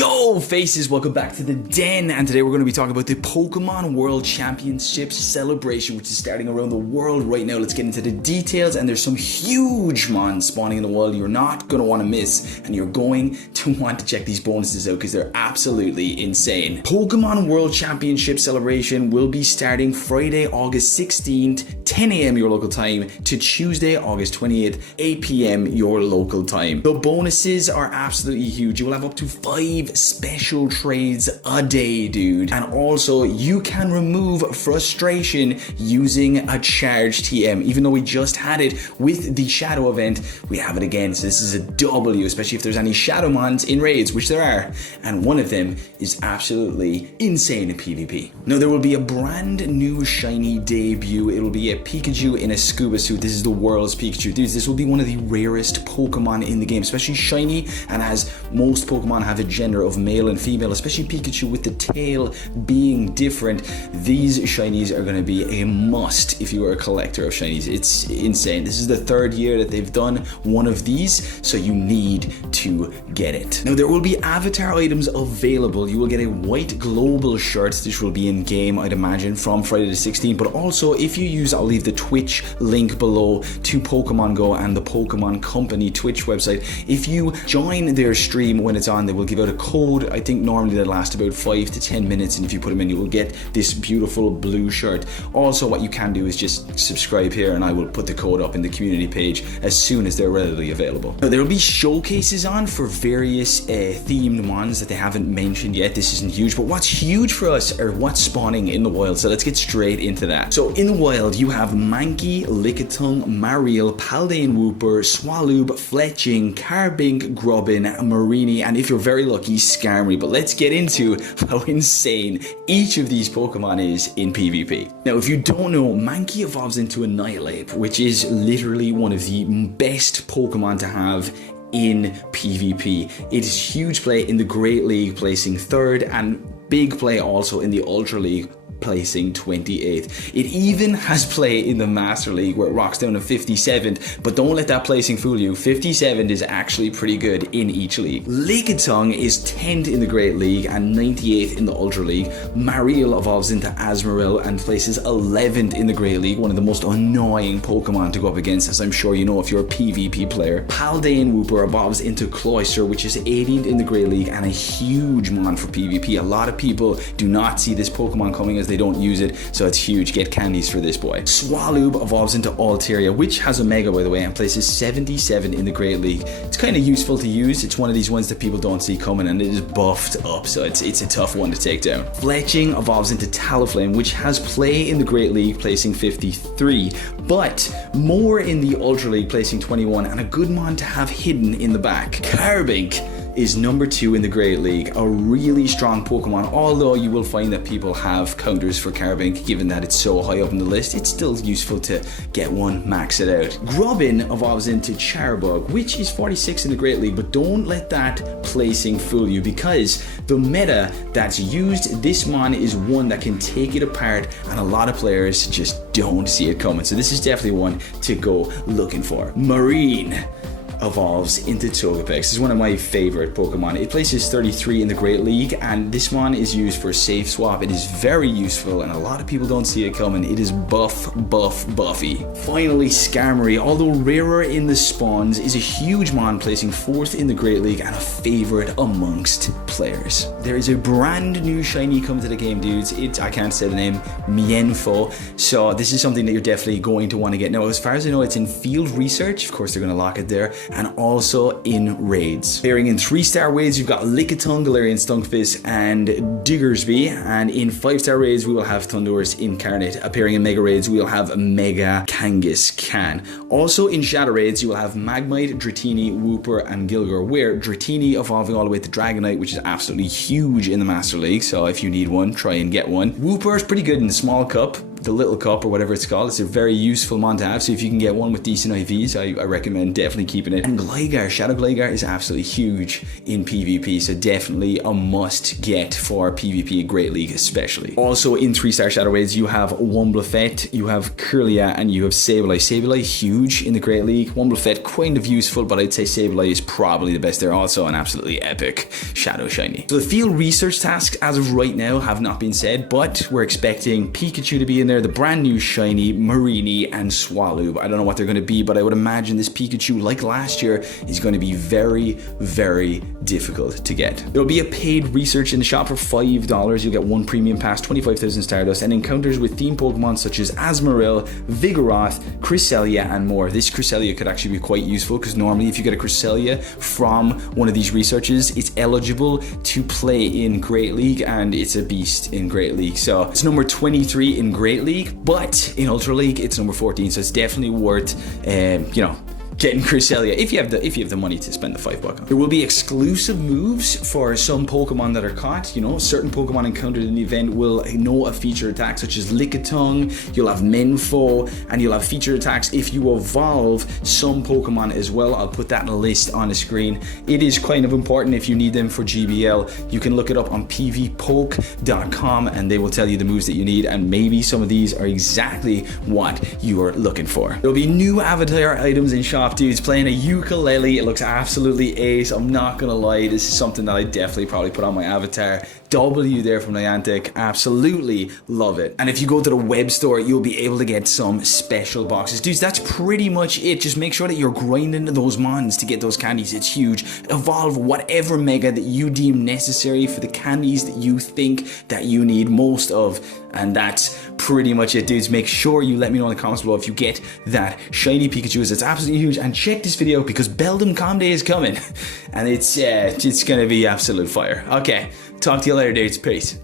Yo faces, welcome back to the den, and today we're going to be talking about the Pokemon World Championships celebration, which is starting around the world right now. Let's get into the details, and there's some huge mons spawning in the world you're not going to want to miss, and you're going to want to check these bonuses out because they're absolutely insane. Pokemon World Championship celebration will be starting Friday, August 16th, 10 a.m. your local time, to Tuesday, August 28th, 8 p.m. your local time. The bonuses are absolutely huge. You will have up to 5 special trades a day, dude. And also, you can remove frustration using a charged TM. Even though we just had it with the Shadow event, we have it again. So this is a W, especially if there's any Shadow mons in raids, which there are. And one of them is absolutely insane in PvP. Now, there will be a brand new shiny debut. It will be a Pikachu in a scuba suit. This is the world's Pikachu. Dude, this will be one of the rarest Pokemon in the game, especially shiny, and as most Pokemon have a gender of male and female, especially Pikachu with the tail being different, these shinies are going to be a must if you are a collector of shinies. It's insane. This is the third year that they've done one of these, so you need to get it. Now, there will be avatar items available. You will get a white global shirt. This will be in game, I'd imagine, from Friday the 16th, but also if you use, I'll leave the Twitch link below to Pokemon Go and the Pokemon Company Twitch website. If you join their stream when it's on, they will give out a code. I think normally that lasts about 5 to 10 minutes, and if you put them in, you will get this beautiful blue shirt. Also, what you can do is just subscribe here, and I will put the code up in the community page as soon as they're readily available. Now, there will be showcases on for various themed ones that they haven't mentioned yet. This isn't huge, but what's huge for us are what's spawning in the wild, so let's get straight into that. So in the wild, you have Mankey, Lickitung, Marill, Paldean Wooper, Swallow, Fletching, Carbink, Grubbin, Marini, and if you're very lucky, Skarmory. But let's get into how insane each of these Pokemon is in PvP. Now, if you don't know, Mankey evolves into Annihilate, which is literally one of the best Pokemon to have in PvP. It is huge play in the Great League, placing 3rd, and big play also in the Ultra League, placing 28th. It even has play in the Master League, where it rocks down to 57th, but don't let that placing fool you. 57th is actually pretty good in each league. Lickitung is 10th in the Great League and 98th in the Ultra League. Marill evolves into Asmorel and places 11th in the Great League, one of the most annoying Pokemon to go up against, as I'm sure you know if you're a PvP player. Paldean Wooper evolves into Cloyster, which is 18th in the Great League and a huge mon for PvP. A lot of people do not see this Pokemon coming as they don't use it, so it's huge. Get candies for this boy. Swallow evolves into Altaria, which has a Mega, by the way, and places 77 in the Great League. It's kind of useful to use. It's one of these ones that people don't see coming, and it is buffed up, so it's a tough one to take down. Fletching evolves into Talonflame, which has play in the Great League, placing 53, but more in the Ultra League, placing 21, and a good mon to have hidden in the back. Carbink is number 2 in the Great League, a really strong Pokemon, although you will find that people have counters for Carbink. Given that it's so high up in the list, it's still useful to get one, max it out. Grubbin evolves into Charbug, which is 46 in the Great League, but don't let that placing fool you, because the meta that's used, this mon is one that can take it apart, and a lot of players just don't see it coming, so this is definitely one to go looking for. Marine evolves into Togepi. This is one of my favorite Pokemon. It places 33 in the Great League, and this one is used for safe swap. It is very useful, and a lot of people don't see it coming. It is buffy. Finally, Skarmory, although rarer in the spawns, is a huge mon, placing 4th in the Great League and a favorite amongst players. There is a brand new shiny coming to the game, dudes. I can't say the name, Mienfo. So this is something that you're definitely going to want to get. Now, as far as I know, it's in field research. Of course, they're going to lock it there. And also in raids. Appearing in 3-star raids, you've got Lickitung, Galarian Stunfisk, and Diggersby. And in 5-star raids, we will have Thundurus Incarnate. Appearing in Mega raids, we will have Mega Kangaskhan. Also in Shadow raids, you will have Magmite, Dratini, Wooper, and Gilgar, where Dratini evolving all the way to Dragonite, which is absolutely huge in the Master League. So if you need one, try and get one. Wooper is pretty good in the small cup. the little cup or whatever it's called. It's a very useful mon to have. So if you can get one with decent IVs, I recommend definitely keeping it. And Gligar, Shadow Gligar is absolutely huge in PvP. So definitely a must get for PvP, Great League especially. Also in 3-star Shadow Raids, you have Womblefett, you have Kirlia, and you have Sableye. Sableye, huge in the Great League. Womblefett, kind of useful, but I'd say Sableye is probably the best. They're also an absolutely epic Shadow Shiny. So the field research tasks as of right now have not been said, but we're expecting Pikachu to be in there, the brand new Shiny, Marini, and Swallow. I don't know what they're going to be, but I would imagine this Pikachu, like last year, is going to be very, very difficult to get. There'll be a paid research in the shop for $5. You'll get 1 premium pass, 25,000 Stardust, and encounters with themed Pokemon such as Asmoril, Vigoroth, Cresselia, and more. This Cresselia could actually be quite useful because normally if you get a Cresselia from one of these researches, it's eligible to play in Great League, and it's a beast in Great League. So it's number 23 in Great League, but in Ultra League it's number 14. So it's definitely worth, you know, getting Cresselia if you have the money to spend the $5 on. There will be exclusive moves for some Pokemon that are caught. You know, certain Pokemon encountered in the event will know a featured attack such as Lickitung. You'll have Menfo, and you'll have featured attacks if you evolve some Pokemon as well. I'll put that in a list on the screen. It is kind of important if you need them for GBL. You can look it up on pvpoke.com and they will tell you the moves that you need, and maybe some of these are exactly what you are looking for. There'll be new avatar items in shop. Dude's playing a ukulele. It looks absolutely ace. I'm not gonna lie, this is something that I definitely probably put on my avatar. W there from Niantic, absolutely love it. And if you go to the web store, you'll be able to get some special boxes. Dudes, that's pretty much it. Just make sure that you're grinding those mons to get those candies. It's huge. Evolve whatever mega that you deem necessary for the candies that you think that you need most of. And that's pretty much it, dudes. Make sure you let me know in the comments below if you get that shiny Pikachu. It's absolutely huge. And check this video because Beldum Com Day is coming. And it's gonna be absolute fire. Okay, talk to you later, dudes. Peace.